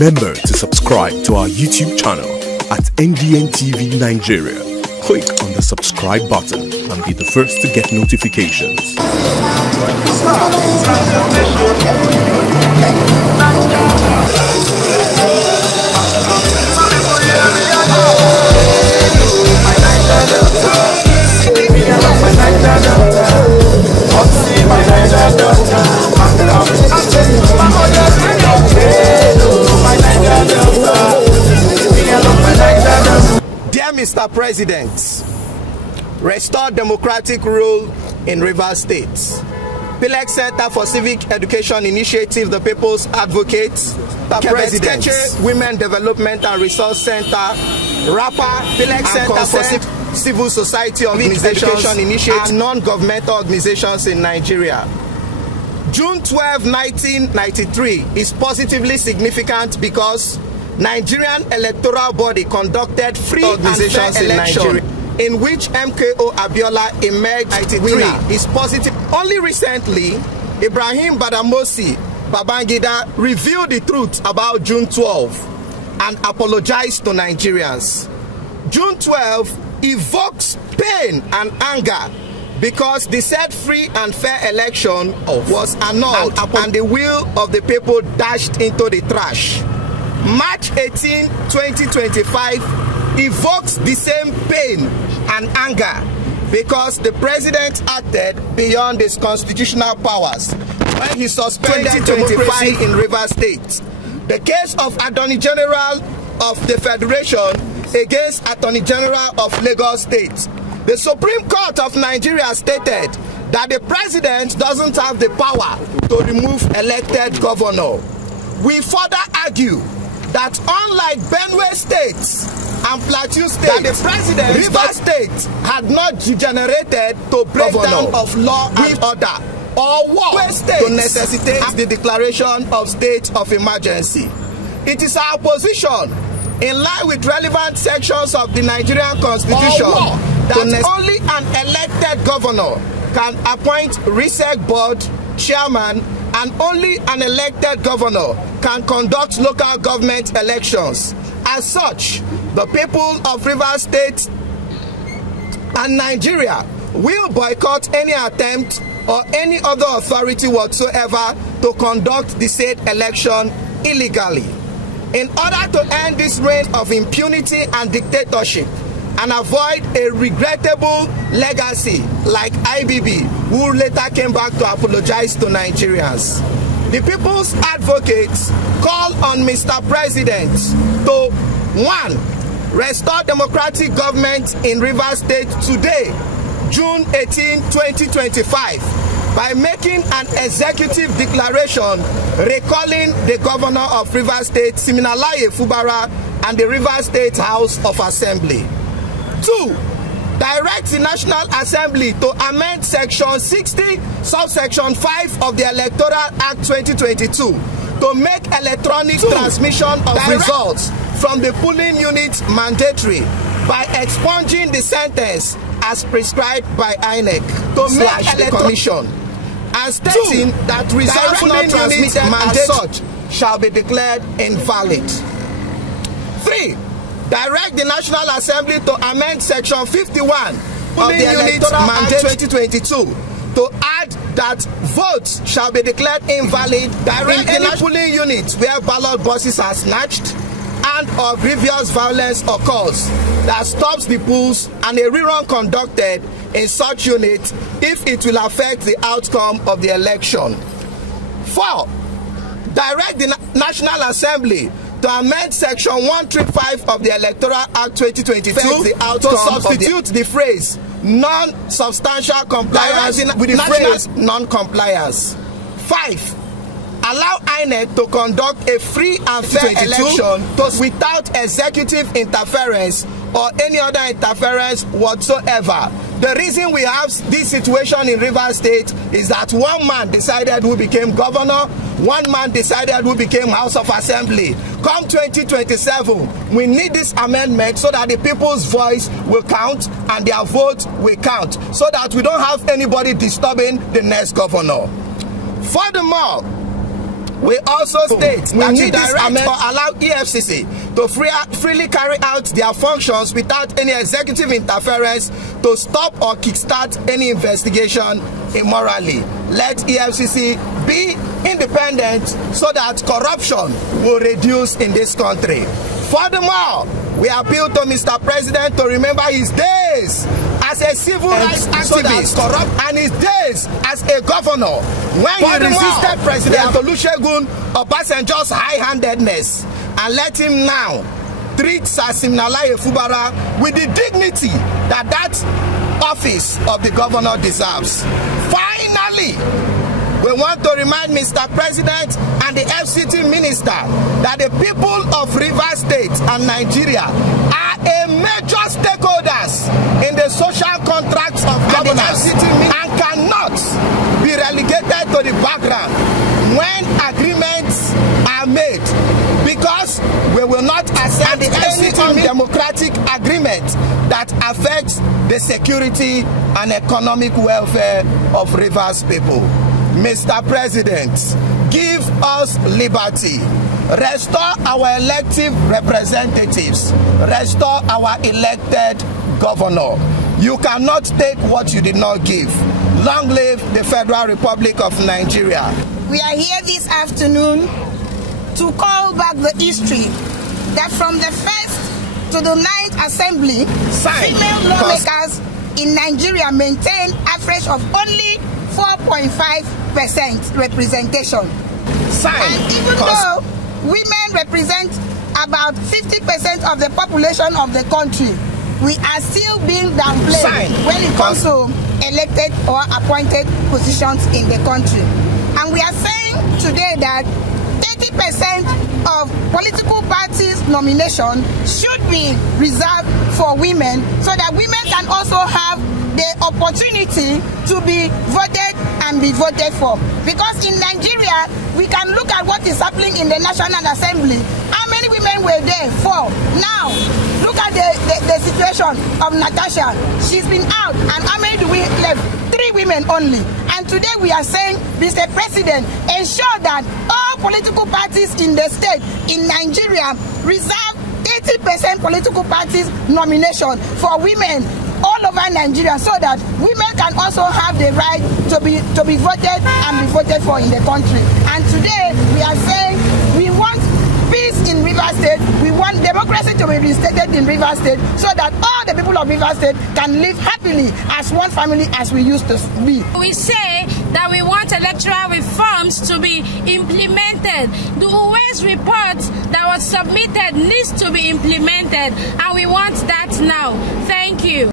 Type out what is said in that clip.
Remember to subscribe to our YouTube channel at NDN TV Nigeria. Click on the subscribe button and be the first to get notifications. Dear Mr. President, restore democratic rule in Rivers State. Pilex Center for Civic Education Initiative, the People's Advocate, President, Women Development and Resource Center, RAPA, Pilex Center for Civil Society Organizations Initiative, and non-governmental organizations in Nigeria. June 12, 1993 is positively significant because Nigerian electoral body conducted free and fair election in which MKO Abiola emerged winner is positive. Only recently, Ibrahim Badamasi Babangida revealed the truth about June 12 and apologized to Nigerians. June 12 evokes pain and anger because the said free and fair election was annulled and the will of the people dashed into the trash. March 18, 2025 evokes the same pain and anger because the president acted beyond his constitutional powers when he suspended democracy in Rivers State. The case of Attorney General of the Federation against Attorney General of Lagos State. The Supreme Court of Nigeria stated that the president doesn't have the power to remove elected governor. We further argue that unlike Benue State and Plateau State, that the president Rivers State had not degenerated to breakdown of law and order or war to necessitate the declaration of state of emergency. It is our position, in line with relevant sections of the Nigerian Constitution, that only an elected governor can appoint RISEC board chairman, and only an elected governor can conduct local government elections. As such, the people of Rivers State and Nigeria will boycott any attempt or any other authority whatsoever to conduct the said election illegally. In order to end this reign of impunity and dictatorship and avoid a regrettable legacy like IBB, who later came back to apologize to Nigerians, the People's Advocates call on Mr. President to 1. Restore democratic government in Rivers State today, June 18, 2025, by making an executive declaration recalling the governor of Rivers State, Siminalayi Fubara, and the Rivers State House of Assembly. 2. Direct the National Assembly to amend Section 60, subsection 5 of the Electoral Act 2022 to make electronic transmission of results from the polling units mandatory by expunging the sentence as prescribed by INEC to make the commission, and stating that results not transmitted as such shall be declared invalid. 3. Direct the National Assembly to amend Section 51 of the Electoral Act 2022 to add that votes shall be declared invalid in any polling unit where ballot boxes are snatched and or grievous violence occurs that stops the polls and a rerun conducted in such unit if it will affect the outcome of the election. 4. Direct the National Assembly to amend Section 135 of the Electoral Act 2022 to substitute the phrase non-substantial compliance with the phrase non-compliance. 5. Allow INEC to conduct a free and fair election without executive interference or any other interference whatsoever. The reason we have this situation in Rivers State is that one man decided who became governor, one man decided who became House of Assembly. Come 2027, we need this amendment so that the people's voice will count and their vote will count, so that we don't have anybody disturbing the next governor. Furthermore, We also state that we direct or allow EFCC to freely carry out their functions without any executive interference to stop or kickstart any investigation immorally. Let EFCC be independent so that corruption will reduce in this country. Furthermore, we appeal to Mr. President to remember his days as a civil rights activist and his days as a governor when he resisted President Olusegun Obasanjo's high-handedness, and let him now treat Sir Siminalayi Fubara with the dignity that office of the governor deserves. Finally, we want to remind Mr. President and the FCT Minister that the people of Rivers State and Nigeria are a major stakeholders in the social contracts of governance and cannot be relegated to the background when agreements are made, because we will not accept any undemocratic agreement that affects the security and economic welfare of Rivers people. Mr. President, give us liberty. Restore our elective representatives. Restore our elected governor. You cannot take what you did not give. Long live the Federal Republic of Nigeria. We are here this afternoon to call back the history that from the 1st to the 9th Assembly, female lawmakers in Nigeria maintain average of only 4.5% representation. And even though women represent about 50% of the population of the country, we are still being downplayed when it comes to elected or appointed positions in the country. And we are saying today that 30% of political parties' nomination should be reserved for women, so that women can also have the opportunity to be voted and be voted for. Because in Nigeria, we can look at what is happening in the National Assembly. How many women were there? 4. Now, look at the situation of Natasha. She's been out, and how many do we left? 3 women only. And today we are saying, Mr. President, ensure that all political parties in the state, in Nigeria, reserve 80% political parties nomination for women all over Nigeria, so that women can also have the right to be voted and be voted for in the country. And today we are saying we want peace in Rivers State. We want democracy to be reinstated in Rivers State, so that all the people of Rivers State can live happily as one family as we used to be. We say that we want electoral reforms to be implemented. The Uwais report that was submitted needs to be implemented, and we want that now. Thank you.